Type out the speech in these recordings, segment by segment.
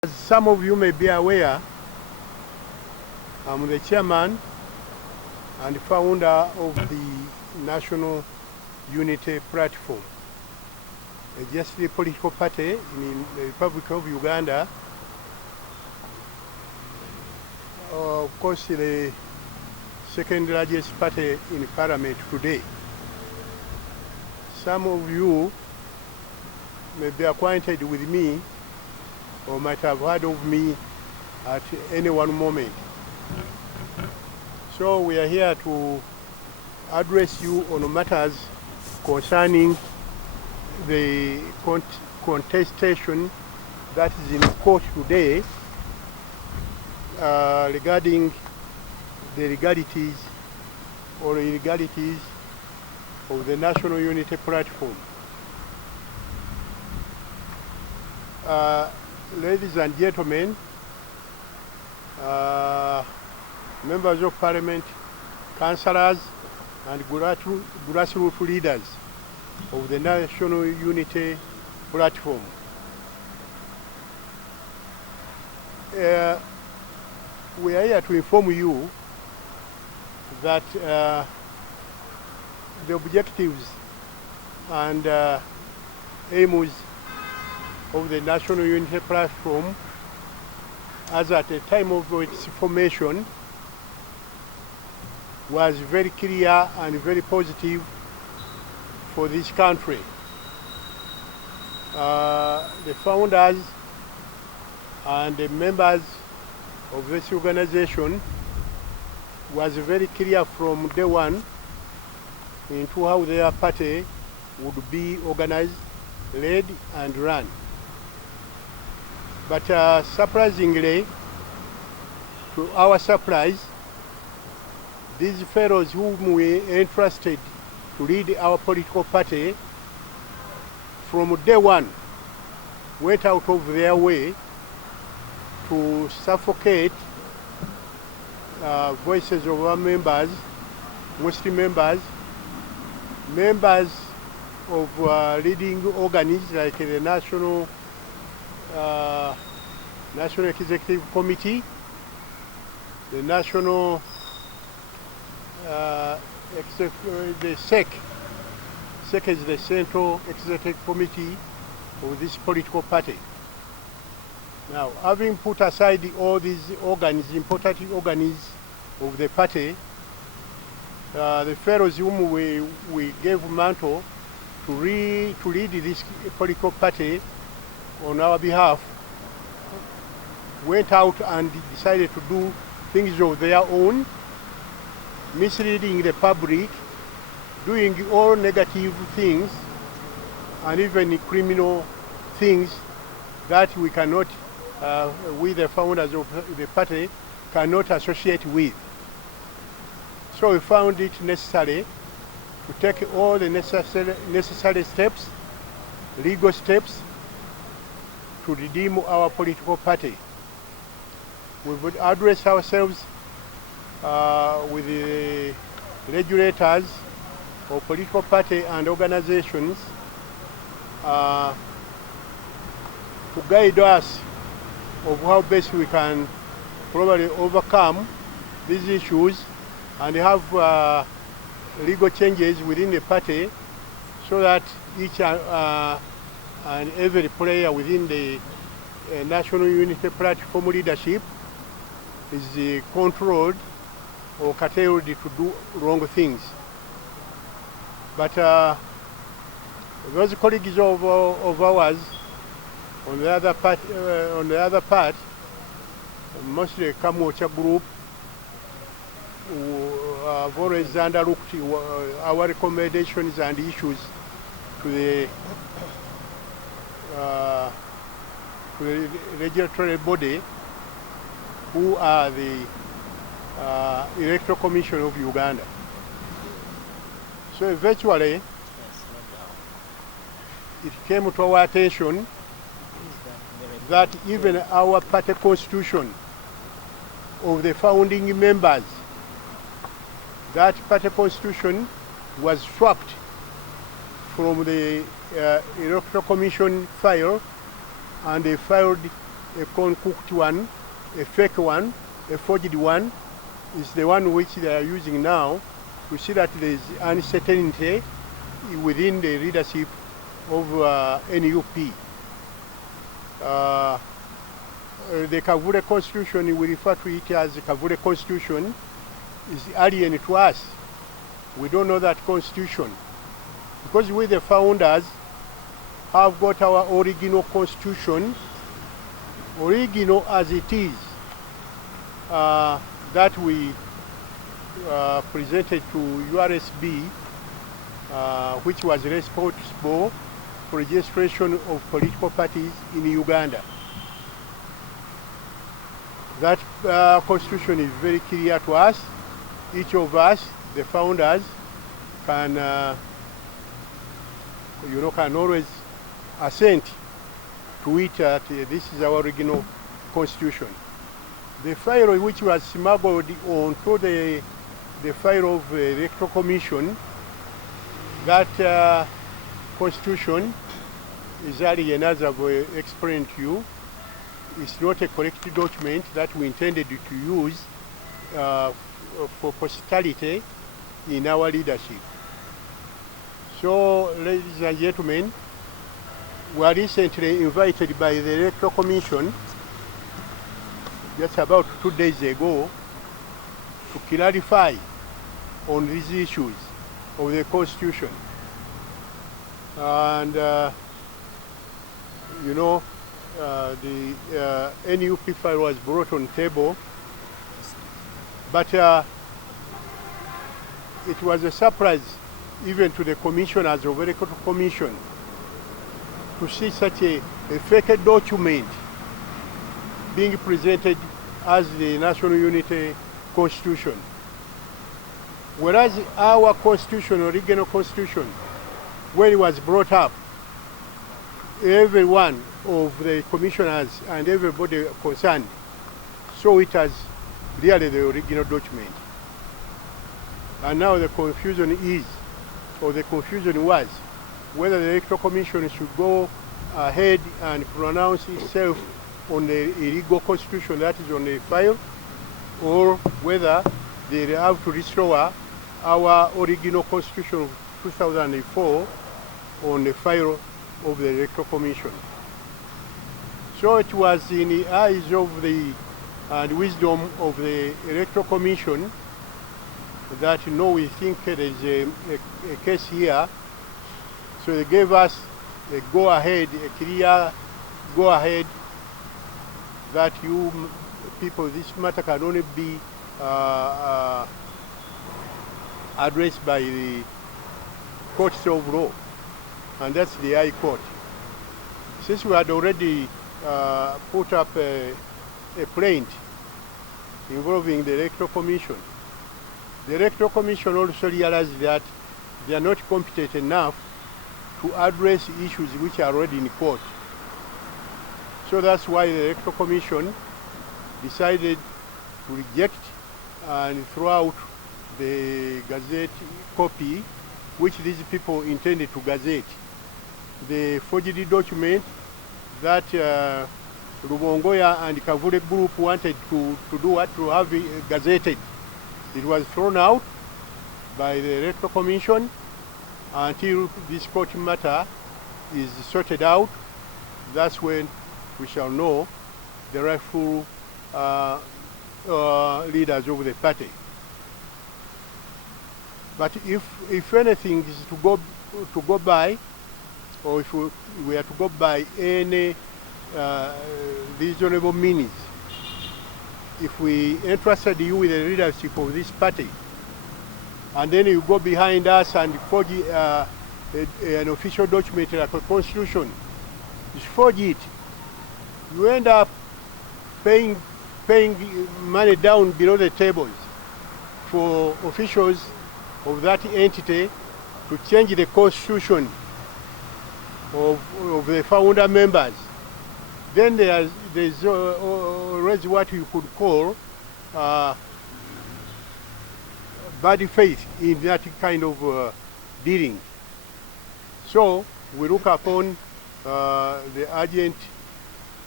As some of you may be aware, I'm the chairman and founder of the National Unity Platform, a just political party in the Republic of Uganda. Of course, the second largest party in Parliament today. Some of you may be acquainted with me or might have heard of me at any one moment. So we are here to address you on matters concerning the contestation that is in court today regarding the legalities or illegalities of the National Unity Platform. Ladies and gentlemen, members of parliament, councillors and grassroots leaders of the National Unity Platform. We are here to inform you that the objectives and aims of the National Unity Platform, as at the time of its formation, was very clear and very positive for this country. The founders and the members of this organization was very clear from day one into how their party would be organized, led and run. But surprisingly, to our surprise, these fellows whom we entrusted to lead our political party from day one went out of their way to suffocate voices of our members, Muslim members, members of leading organs like the National Executive Committee, the National the SEC. SEC is the Central Executive Committee of this political party. Now, having put aside all these organs, important organs of the party, the fellows whom we gave mantle to lead this political party on our behalf went out and decided to do things of their own, misleading the public, doing all negative things and even criminal things that we cannot, we the founders of the party, cannot associate with. So we found it necessary to take all the necessary steps, legal steps, to redeem our political party. We would address ourselves with the regulators of political party and organizations to guide us of how best we can probably overcome these issues and have legal changes within the party so that each and every player within the National Unity Platform leadership is controlled or curtailed to do wrong things. But those colleagues of ours on the other part, mostly Kamwocha group, who have always underlooked our recommendations and issues to the regulatory body, who are the Electoral Commission of Uganda. So eventually, it came to our attention that even our party constitution of the founding members, that party constitution was swapped from the Electoral Commission file, and they filed a corn-cooked one, a fake one, a forged one, is the one which they are using now to see that there is uncertainty within the leadership of NUP. The Kavule Constitution, we refer to it as the Kavule Constitution, is alien to us. We don't know that Constitution. Because we, the founders, have got our original Constitution, original as it is, that we presented to URSB, which was responsible for registration of political parties in Uganda. That Constitution is very clear to us. Each of us, the founders, can, can always assent to it that this is our original Constitution. The file which was smuggled onto the file of the Electoral Commission, that Constitution is alien, as I've explained to you. It's not a correct document that we intended to use for posterity in our leadership. So, ladies and gentlemen, we were recently invited by the Electoral Commission, just about 2 days ago, to clarify on these issues of the Constitution. And, the NUP file was brought on table, but it was a surprise even to the commissioners of the Electoral Commission to see such a fake document being presented as the National Unity Constitution. Whereas our Constitution, original Constitution, when it was brought up, every one of the commissioners and everybody concerned saw it as really the original document. And now the confusion is, or the confusion was, whether the Electoral Commission should go ahead and pronounce itself on the illegal Constitution that is on the file, or whether they have to restore our original Constitution of 2004 on the file of the Electoral Commission. So it was in the eyes of the and wisdom of the Electoral Commission that we think there is a case here. So they gave us a go-ahead, a clear go-ahead that you people, this matter can only be addressed by the courts of law, and that's the High Court. Since we had already put up a plaint involving the Electoral Commission, the Electoral Commission also realized that they are not competent enough to address issues which are already in court. So that's why the Electoral Commission decided to reject and throw out the Gazette copy which these people intended to gazette. The forgery document that Rubongoya and Kavule group wanted to do what, to have it gazetted. It was thrown out by the Electoral Commission until this court matter is sorted out. That's when we shall know the rightful leaders of the party. But if anything is to go by, or if we are to go by any reasonable means, if we entrusted you with the leadership of this party, and then you go behind us and forge an official document like a constitution, you forge it, you end up paying money down below the tables for officials of that entity to change the constitution of the founder members. Then there's always what you could call bad faith in that kind of dealing. So we look upon the urgent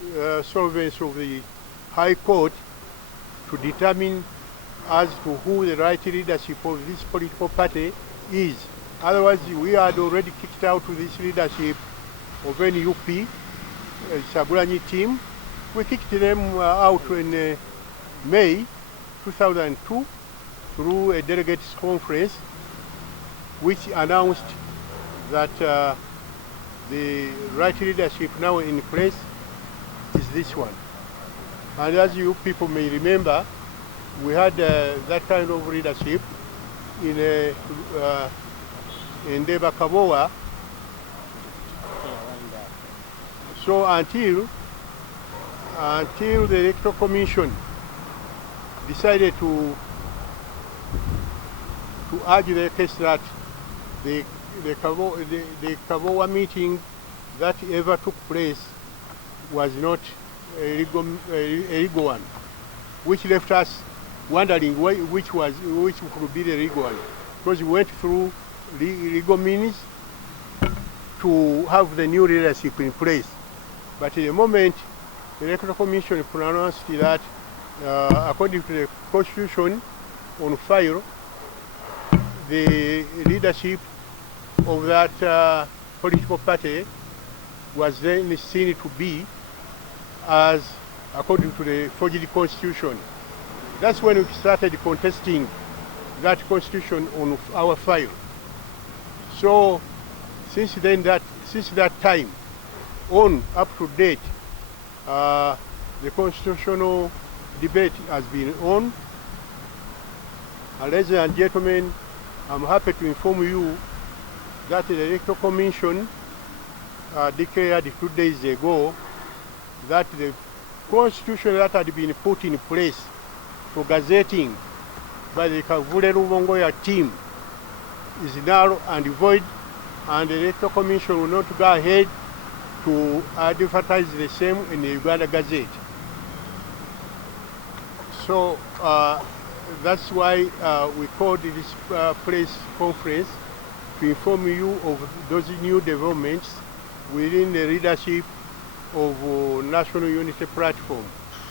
solvents of the High Court to determine as to who the right leadership of this political party is. Otherwise, we had already kicked out this leadership of NUP, Sagulanyi team. We kicked them out in May 2002 through a delegates conference which announced that the right leadership now in place is this one. And as you people may remember, we had that kind of leadership in Ndeba Kabowa. So until the Electoral Commission decided to urge the case that the Kabowa meeting that ever took place was not a legal one, which left us wondering which could be the legal one, because we went through legal means to have the new leadership in place. But at the moment, the Electoral Commission pronounced that according to the Constitution on file, the leadership of that political party was then seen to be as according to the forged Constitution. That's when we started contesting that Constitution on our file. So since that time on up to date, the constitutional debate has been on. And ladies and gentlemen, I'm happy to inform you that the Electoral Commission declared 2 days ago that the constitution that had been put in place for gazetting by the Kavule Rubongoya team is null and void, and the Electoral Commission will not go ahead to advertise the same in the Uganda Gazette. So that's why we called this press conference to inform you of those new developments within the leadership of National Unity Platform.